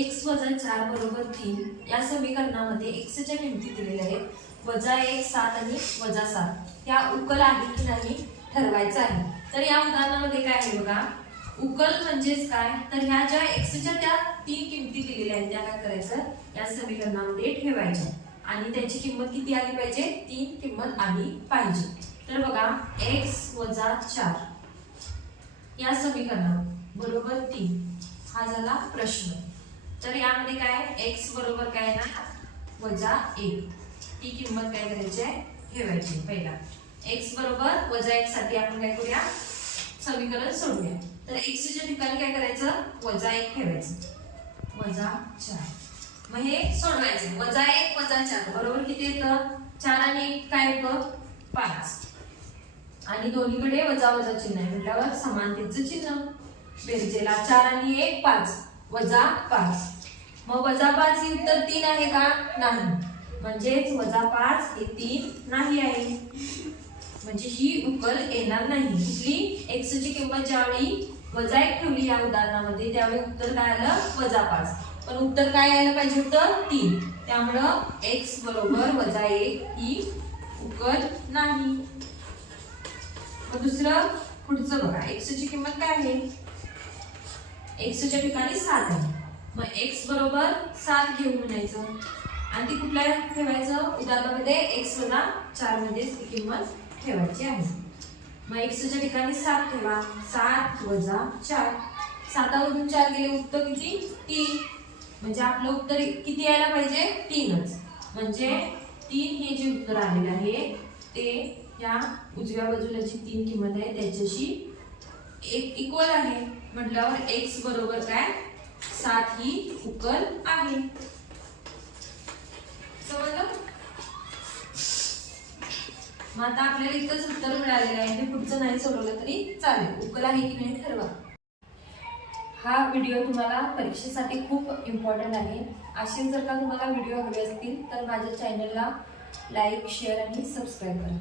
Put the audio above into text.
x - 4 बरोबर 3 या समीकरणामध्ये x च्या किमती दिलेल्या आहेत. -1 7 आणि -7 या उकल आहे की नाही ठरवायचं आहे. तर या उदाहरणामध्ये काय आहे बघा, उकल म्हणजेच काय, तर ह्या ज्या x च्या त्या 3 किमती दिलेल्या आहेत त्या काय करायचं या समीकरणामध्ये ठेवायच्या आणि त्याची किंमत किती आली पाहिजे, 3 किंमत आली पाहिजे. तर बघा x - 4 या समीकरणात बरोबर 3 हा झाला प्रश्न. तर यामध्ये काय x बरोबर काय ना -1 ही किंमत काय करायची आहे ठेवायची. पहिला x बरोबर -1 साठी आपण काय करूया समीकरण सोडूया. तर x च्या ठिकाणी काय करायचं -1 ठेवायचं -4. मग हे सोडवायचं -1 -4 बरोबर किती येतं 4 आणि 1 काय येतं 5 आणि दोन्हीकडे वजा वजा चिन्ह आहे म्हटल्यावर समानतेचं चिन्ह बेरजेला 4 आणि 1 5 -5. मग -5 ही उत्तर 3 आहे का नाही, म्हणजेच -5 हे 3 नाही आहे, म्हणजे ही उकल येणार नाही. कुठली x ची किंमत ज्यावेळी -1 ठेवली या उदाहरणामध्ये त्यावेळी उत्तर काय आलं -5, पण उत्तर काय यायला पाहिजे होतं 3. त्यामुळं x बरोबर -1 ही उकल नाही. मग दुसरं पुढचं बघा, x ची किंमत काय आहे, x च्या ठिकाणी 7 आहे. मग x बरोबर 7 घेऊन म्हणायचं आणि ती कुठल्या ठेवायचं उदाहरणामध्ये x - 4 मध्ये ती किंमत ठेवायची आहे. मग x च्या ठिकाणी 7 ठेवा, 7 - 4 7 मधून 4 गेले उत्तर किती 3, म्हणजे आपलं उत्तर किती यायला पाहिजे 3च, म्हणजे 3 हे जे उत्तर आलेले आहे ते या उजव्या बाजूला जी 3 किंमत आहे त्याच्याशी एक इक्वल आहे. म्हटल्यावर x बरोबर काय 7 ही उकल आहे. समजलं? मग आता आपल्याला इतकंच उत्तर मिळालेलं आहे, हे पुढचं नाही सोडवलं तरी चालेल, उकल आहे की नाही ठरवा. हा व्हिडिओ तुम्हाला परीक्षेसाठी खूप इम्पॉर्टंट आहे. असे जर का तुम्हाला व्हिडिओ हवे असतील तर माझ्या चॅनलला लाईक, शेअर आणि सबस्क्राईब करा.